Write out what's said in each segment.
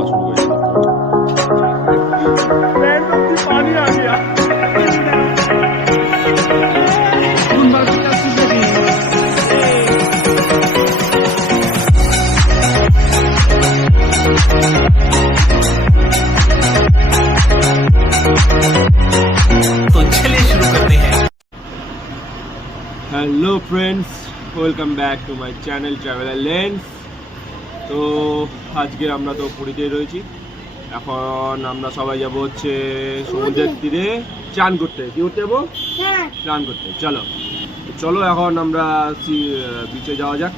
খাওয়া শুরু করেছি। পানি आ गया। तो चलिए शुरू करते हैं। Hello friends, welcome back to my channel traveller lens. তো আজকে আমরা তো পুরীতেই রয়েছি। এখন আমরা সবাই যাবো হচ্ছে সমুদ্রের তীরে চান করতে। কি করতে যাবো? চান করতে। চলো চলো এখন আমরা বিচে যাওয়া যাক,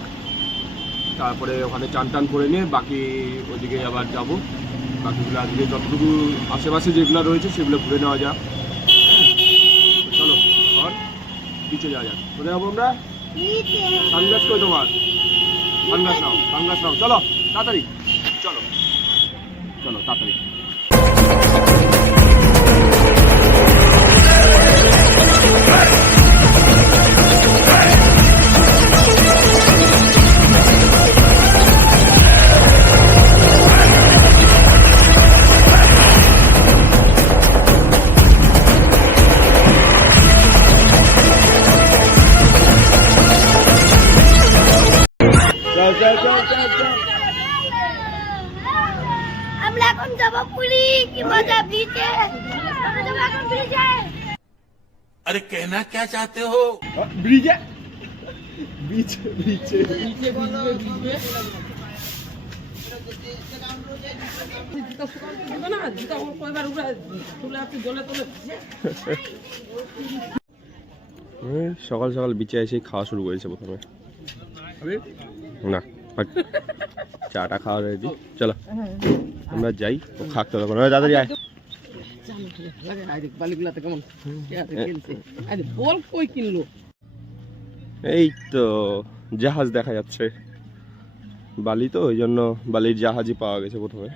তারপরে ওখানে চান টান করে নিয়ে বাকি ওদিকে আবার যাবো। বাকিগুলো আজকে যতটুকু আশেপাশে যেগুলো রয়েছে সেগুলো ঘুরে নেওয়া যাক। চলো আর বিচে যাওয়া যাক। কোথায় যাবো আমরা? সানগ্লাস কই তোমার? সানগ্লাস নাও, সানগ্লাস নাও। চলো তাড়াতাড়ি, চলো চলো তাড়াতাড়ি। আমরা এখন যাব পুরী, কি মজা বিচে। আমরা যাব এখন ব্রিজে। अरे कहना क्या चाहते हो? ব্রিজে বিচে বিচে সকাল সকাল বিচে এসে খাওয়া শুরু করেছে প্রথমে। না চাটা খাওয়া রেডি। চলো আমরা যাই, ও খাকতে হবে। তাড়াতাড়ি আয়। এই তো জাহাজ দেখা যাচ্ছে, বালি তো ওই জন্য বালির জাহাজই পাওয়া গেছে প্রথমে।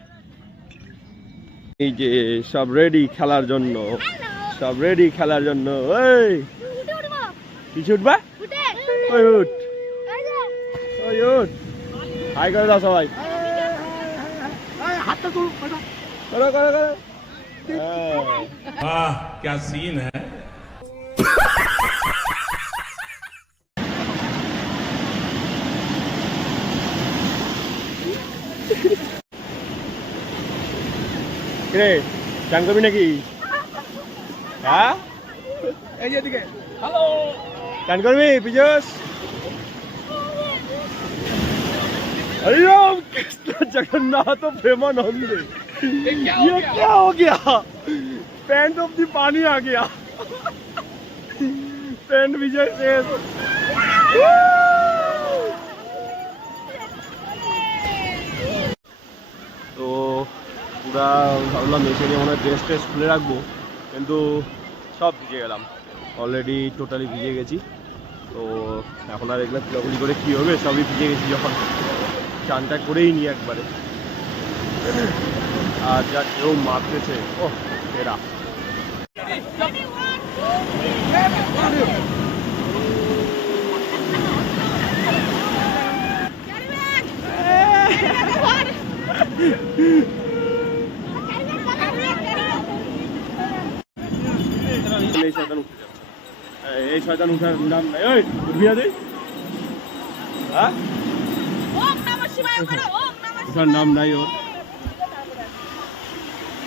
এই যে সব রেডি খেলার জন্য, সব রেডি খেলার জন্য। ওই কিছু উঠবা? ওই উঠ, ওই উঠ। হাই করে দাও সবাই। হাতটা করো করো করো। वाह क्या सीन है। রে চান করবি নাকি? হ্যাঁ এই যে এদিকে। হ্যালো, চান করবি পীযুষ? हरि राम कृष्ण जगन्नाथ प्रेमानंद। ये क्या हो गया? पैंट ऑफ दी पानी आ गया। पैंट विजय से তো পুরা ভাবলাম এসে নিয়ে মনে হয় ড্রেস ট্রেস খুলে রাখবো, কিন্তু সব ভিজে গেলাম। অলরেডি টোটালি ভিজে গেছি। তো এখন আর এগুলো খোলাখুলি করে কী হবে, সবই ভিজে গেছি। যখন চানটা করেই নি একবারে। আর যা কেউ মারতেছে, ও সেরা। এই শয়তান উঠার নাম নাই। ওই উঠিয়া দে। হ্যাঁ উঠার নাম নাই ওর।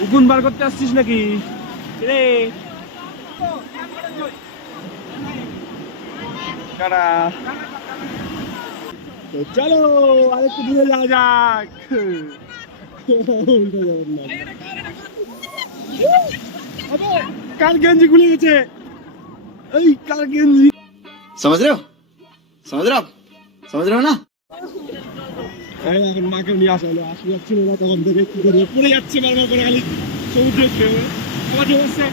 উকুন বার করতে আসছিস নাকি রে? কারা চলো আরেকটু দূরে যাওয়া যাক। কার গেঞ্জি খুলে গেছে? এই কার গেঞ্জি? समझ रहे हो समझ रहे हो ना। এখন মাকে নিয়ে আসা হলো, আসতে যাচ্ছিল না তখন থেকে। কি করে পড়ে যাচ্ছে বারবার করে, খালি সমুদ্রে খেয়ে আবার ঢুকছে।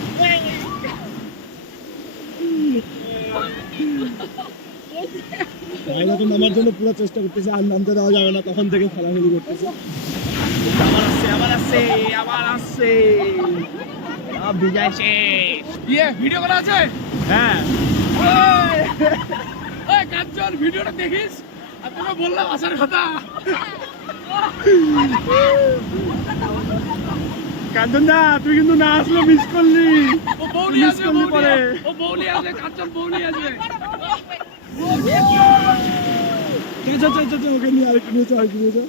এখন আমার জন্য পুরো চেষ্টা করতেছে, আর নামতে দেওয়া যাবে না। তখন থেকে খেলাখেলি করতেছে। আবার আসছে আবার আসছে আবার আসছে। ভিজাইছে। ইয়ে ভিডিও করা আছে? হ্যাঁ ওই কাঞ্চন ভিডিওটা দেখিস। আর তোকে বললাম আসার কথা। কাঞ্চন দা তুই কিন্তু না আসলে মিস করলি। ও বউলি আসবে, ও বউলি আসবে, কাঞ্চন বউলি আসবে। ওকে নিয়ে আরেকটু নিয়ে চল, আরেকটু নিয়ে চল।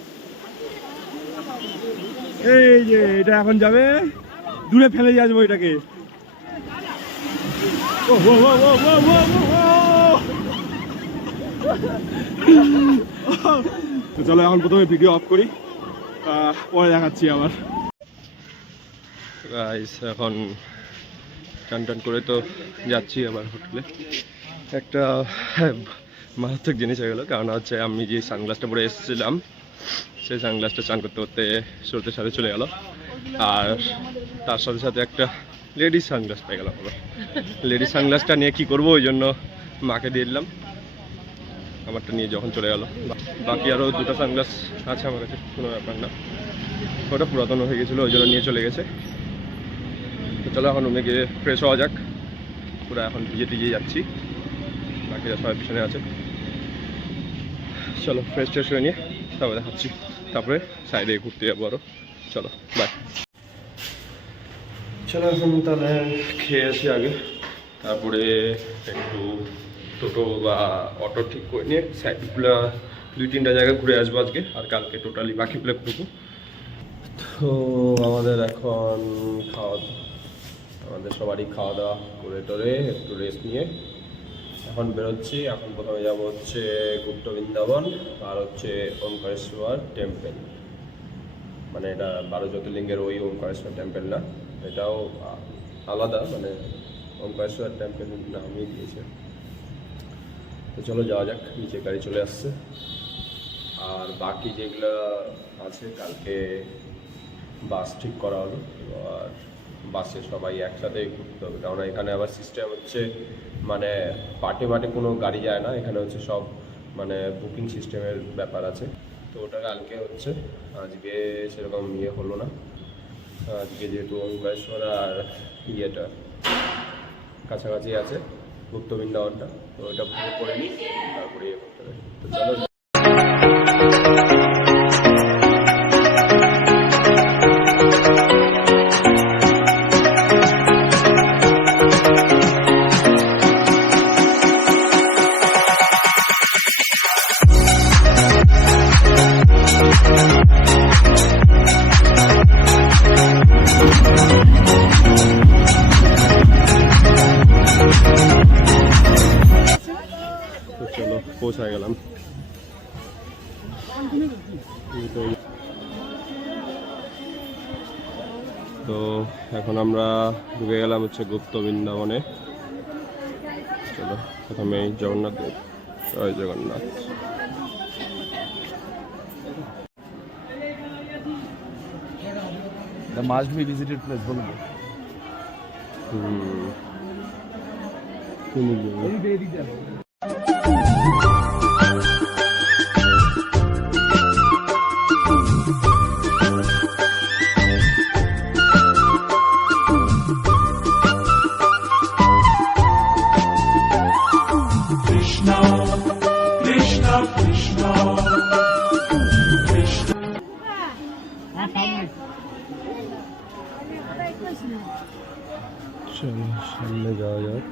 এই যে এটা এখন যাবে, দূরে ফেলে দিয়ে আসবো এটাকে। ও ও ও ও ও ও ও। তো চলো এখন প্রথমে ভিডিও অফ করি, পরে দেখাচ্ছি আবার। গাইস এখন টান টান করে তো যাচ্ছি আবার হোটেলে। একটা মারাত্মক জিনিস হয়ে গেলো, কারণ হচ্ছে আমি যে সানগ্লাসটা পরে এসেছিলাম সেই সানগ্লাসটা চান করতে করতে স্রোতের সাথে চলে গেল, আর তার সাথে সাথে একটা লেডিস সানগ্লাস পেয়ে গেলাম। আবার লেডিস সানগ্লাসটা নিয়ে কী করবো, ওই জন্য মাকে দিয়ে দিলাম। আমারটা নিয়ে যখন চলে গেল, বাকি আরও দুটো সানগ্লাস আছে আমার কাছে, কোনো ব্যাপার না। ওটা পুরাতন হয়ে গেছিলো, ওই জন্য নিয়ে চলে গেছে। তো চলো এখন রুমে গিয়ে ফ্রেশ হওয়া যাক। পুরো এখন ভিজে টিজে যাচ্ছি, বাকিরা সবাই পিছনে আছে। চলো ফ্রেশ ট্রেশ হয়ে নিয়ে তারপরে দেখাচ্ছি, তারপরে সাইডে ঘুরতে যাবো আরও। চলো বাই। চলো এখন তাহলে খেয়ে আসি আগে, তারপরে একটু টোটো বা অটো ঠিক করে নিয়ে সাইডগুলো 2-3টা জায়গায় ঘুরে আসবো আজকে, আর কালকে টোটালি বাকিগুলো ঘুরবো। তো আমাদের এখন আমাদের সবারই খাওয়া দাওয়া করে টোরে একটু রেস্ট নিয়ে এখন বেরোচ্ছি। এখন প্রথমে যাবো হচ্ছে গুপ্ত বৃন্দাবন, আর হচ্ছে ওমকারেশ্বর টেম্পল। মানে এটা 12 জ্যোতির্লিঙ্গের ওই ওমকারেশ্বর টেম্পল না, এটাও আলাদা, মানে ওমকারেশ্বর টেম্পল নামই দিয়েছে। তো চলো যাওয়া যাক, নিচে গাড়ি চলে আসছে। আর বাকি যেগুলো আছে কালকে বাস ঠিক করা হলো, এবার বাসে সবাই একসাথে ঘুরতে হবে, কারণ এখানে আবার সিস্টেম হচ্ছে মানে পার্টে পার্টে কোনো গাড়ি যায় না, এখানে হচ্ছে সব মানে বুকিং সিস্টেমের ব্যাপার আছে। তো ওটা কালকে হচ্ছে, আজকে সেরকম ইয়ে হলো না। আজকে যেহেতু ওমকারেশ্বর আর ইয়েটা কাছাকাছি আছে গুপ্ত বৃন্দাবনটা, তো ওইটা বুক করে নিই, তারপরে ইয়ে করতে হবে। তো চলো পৌঁছে গেলাম। তো এখন আমরা ঢুকে গেলাম হচ্ছে গুপ্ত বৃন্দাবনে। চলো প্রথমে জগন্নাথ দেব, জয় Jagannath. The must be visited place, বলবো। চলো সামনে যাওয়া যাক।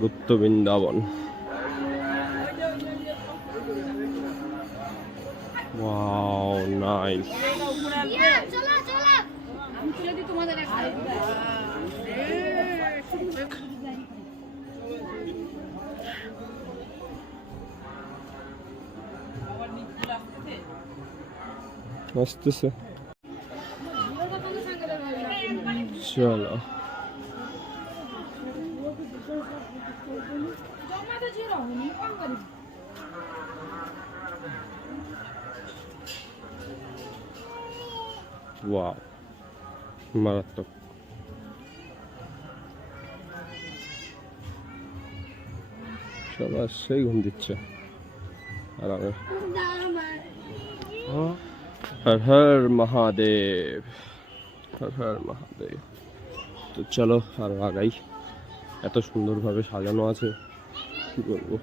গুপ্ত বৃন্দাবন, ওয়াও নাইস। চলো চলো আমি তুলে দিই তোমাদের একটা। আসতেছে, চলো। ওয়াও মারাত্মক। সবার সেই ঘুম দিচ্ছে আরামে। হর হর মহাদেব, হর হর মহাদেব। তো চলো আর আগাই, এত সুন্দরভাবে সাজানো আছে কি বলবো।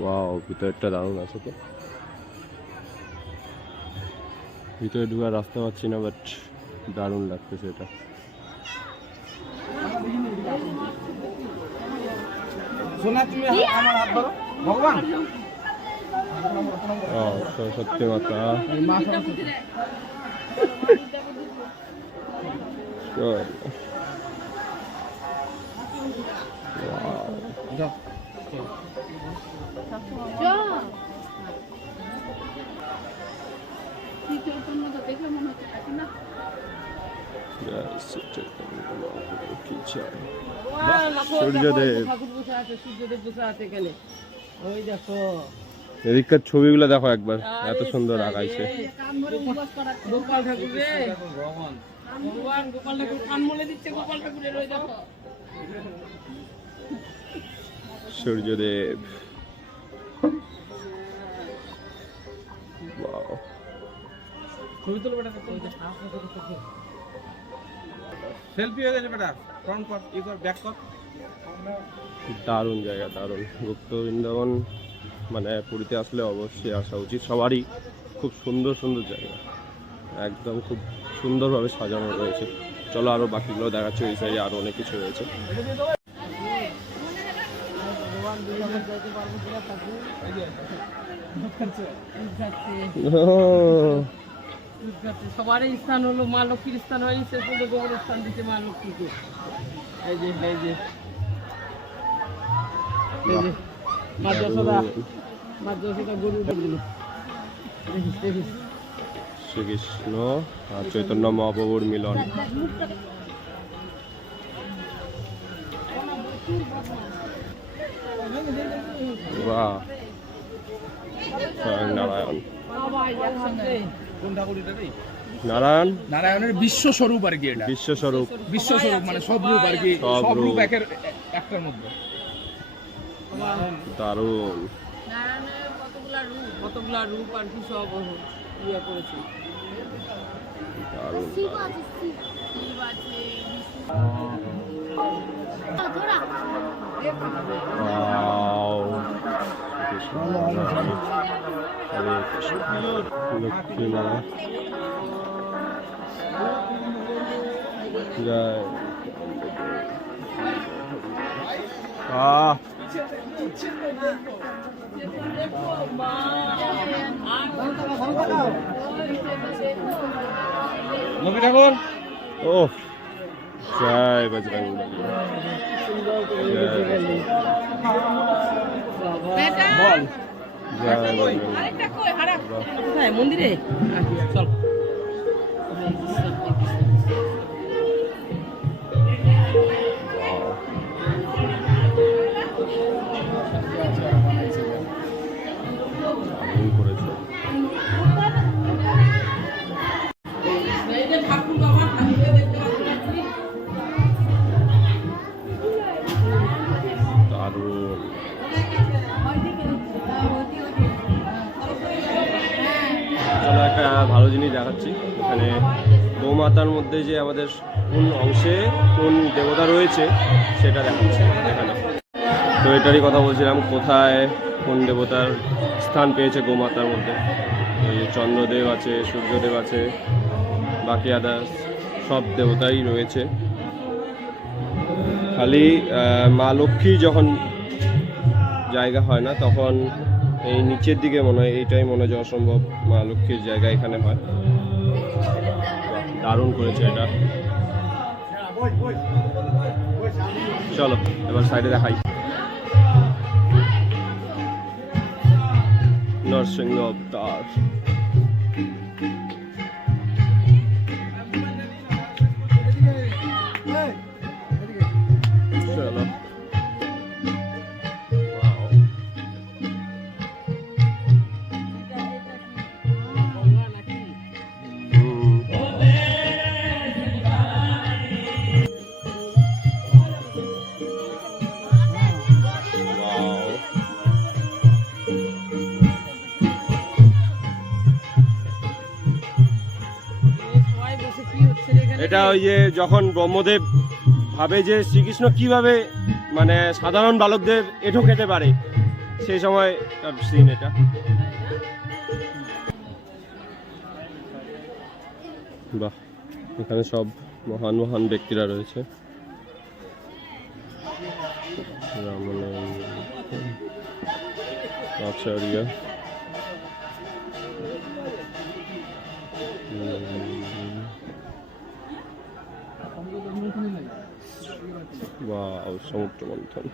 ওয়াও, ভিতরটা দারুণ আছে তো। ভিতরে ঢোকার রাস্তা পাচ্ছি না, বাট দারুণ লাগতেছে এটা। সোনা তুমি আমার হাত ধরো ভগবান। ও সরস্বতী মাতা। Good. Wow. Yes, এদিককার ছবিগুলো দেখো একবার, এত সুন্দর আঁকাইছে। গোপাল ঠাকুর রে, ভগবান গোপাল ঠাকুর কান মলে দিচ্ছে, গোপাল ঠাকুরের ওই দেখো সূর্যদেব। Wow. ছবি তুলো বেটা, সেলফি হয়ে গেছে বেটা, ফ্রন্ট কর, ই কর, ব্যাক কর। দারুণ জায়গা, দারুণ। গুপ্ত বৃন্দাবন মানে পুরীতে আসলে অবশ্যই আসা উচিত সবারই। খুব সুন্দর সুন্দর জায়গা, একদম খুব সুন্দরভাবে সাজানো রয়েছে। চলো আরো বাকিগুলো দেখাচ্ছি, এই সাইডে আরো অনেক কিছু রয়েছে। সবার স্থান হলো মা লক্ষ্মীর স্থান হয়েছে, শুধু গোবরের স্থান দিচ্ছে মা লক্ষ্মীকে। এই যে এই যে মা যশোদা, মা যশোদা গরু দিল। শ্রীকৃষ্ণ আর চৈতন্য মহাপ্রভুর মিলন। বাহ, নারায়ণ। নারায়ণ, নারায়ণের বিশ্বস্বরূপ আর কি, এটা বিশ্বস্বরূপ। বিশ্বস্বরূপ মানে সব রূপ আর কি, সব সব রূপ রূপ। একটার মধ্যে। দারুণ। নারায়ণের কতগুলা রূপ আর কি সব ইয়ে করেছে। দারুণ। শিব আছে, শিব আছে, ধরা Wow. কৃষ্ণ, হরে কৃষ্ণ, লক্ষ্মী মা জয়। নবী ঠাকুর ও জয় বজরং বলী। বল জয় বজরং বলী। কোথায় মন্দিরে? চল দারুণ করেছে। ঠাকুর বাবা ঠাকুরের দেখতে পাচ্ছি। দারুণ। চলো একটা ভালো জিনিস দেখাচ্ছি। এখানে গোমাতার মধ্যে যে আমাদের কোন অংশে কোন দেবতা রয়েছে সেটা দেখাচ্ছি এখানে। তো এটারই কথা বলছিলাম, কোথায় কোন দেবতার স্থান পেয়েছে গোমাতার মধ্যে। এই চন্দ্রদেব আছে, সূর্যদেব আছে, বাকি আদার্স সব দেবতাই রয়েছে। খালি মা লক্ষ্মী যখন জায়গা হয় না, তখন এই নিচের দিকে মনে হয়, এইটাই মনে হয় অসম্ভব মা লক্ষ্মীর জায়গা এখানে হয়। দারুণ করেছে এটা। চলো এবার সাইডে দেখাই। নরসিংহ অবতার। চলো। এটা ওই যে যখন ব্রহ্মদেব ভাবে যে শ্রীকৃষ্ণ কিভাবে মানে সাধারণ বালকদের এঁঠো খেতে পারে, সেই সময় সিন এটা। বাহ, এখানে সব মহান মহান ব্যক্তিরা রয়েছে। আচার্য, ওয়াও, সমুদ্র মন্থন।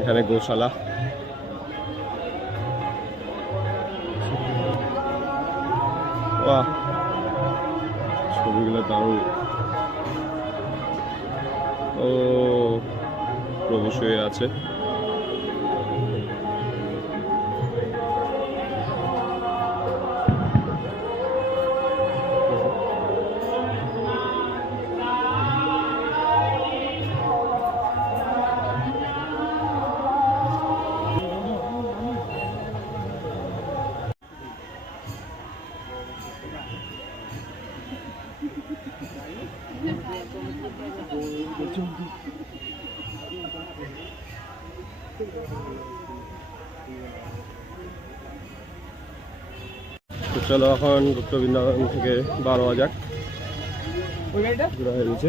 এখানে গোশালা। বাহ, ছবিগুলো দারুণ। ও, প্রভু শুয়ে আছে। তো চলো এখন গুপ্ত বৃন্দাবন থেকে 12 যাক। ঘোরা হয়ে গেছে।